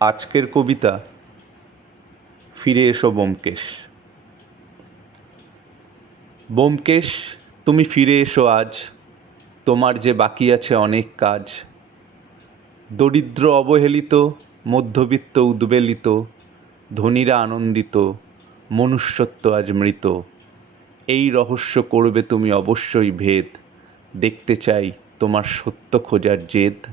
আজকের কবিতা ফিরে এসো ব্যোমকেশ। ব্যোমকেশ, তুমি ফিরে এসো আজ, তোমার যে বাকি আছে অনেক কাজ। দরিদ্র অবহেলিত, মধ্যবিত্ত উদ্বেলিত, ধনীরা আনন্দিত, মনুষ্যত্ব আজ মৃত। এই রহস্য করবে তুমি অবশ্যই ভেদ, দেখতে চাই তোমার সত্য খোঁজার জেদ।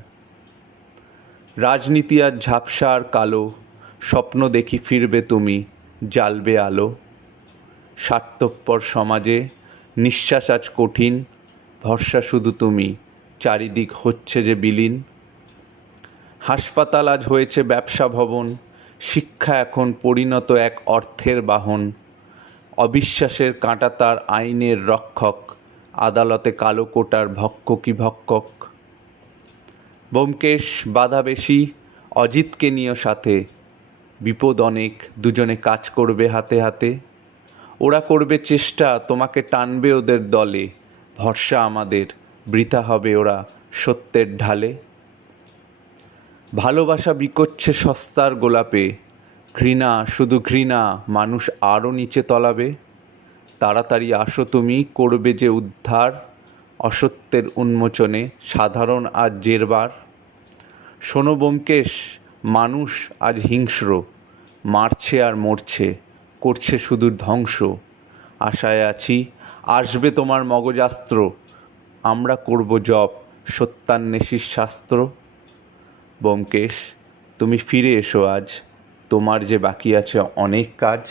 রাজনীতি আজ ঝাপসা আর কালো, স্বপ্ন দেখি ফিরবে তুমি, জ্বালবে আলো। স্বার্থপর সমাজে নিঃশ্বাস আজ কঠিন, ভরসা শুধু তুমি, চারিদিক হচ্ছে যে বিলীন। হাসপাতাল আজ হয়েছে ব্যবসা ভবন, শিক্ষা এখন পরিণত এক অর্থের বাহন। অবিশ্বাসের কাঁটাতার আইনের রক্ষক, আদালতে কালো কোটার ভক্ষকই ভক্ষক। ব্যোমকেশ, বাধা বেশি, অজিতকে নিও সাথে, বিপদ অনেক, দুজনে কাজ করবে হাতে হাতে। ওরা করবে চেষ্টা, তোমাকে টানবে ওদের দলে, ভরসা আমাদের, বৃথা হবে ওরা সত্যের ঢালে। ভালোবাসা বিকোচ্ছে সস্তার গোলাপে, ঘৃণা শুধু ঘৃণা মানুষ আরও নিচে তলাবে। তাড়াতাড়ি আসো তুমি, করবে যে উদ্ধার, অসত্যের উন্মোচনে সাধারণ আজ জেরবার। শোনো ব্যোমকেশ, মানুষ আজ হিংস্র, মারছে আর মরছে, করছে শুধু ধ্বংস। আশায় আছি আসবে তোমার মগজাস্ত্র, আমরা করব জপ সত্যান্বেষীর শাস্ত্র। ব্যোমকেশ, তুমি ফিরে এসো আজ, তোমার যে বাকি আছে অনেক কাজ।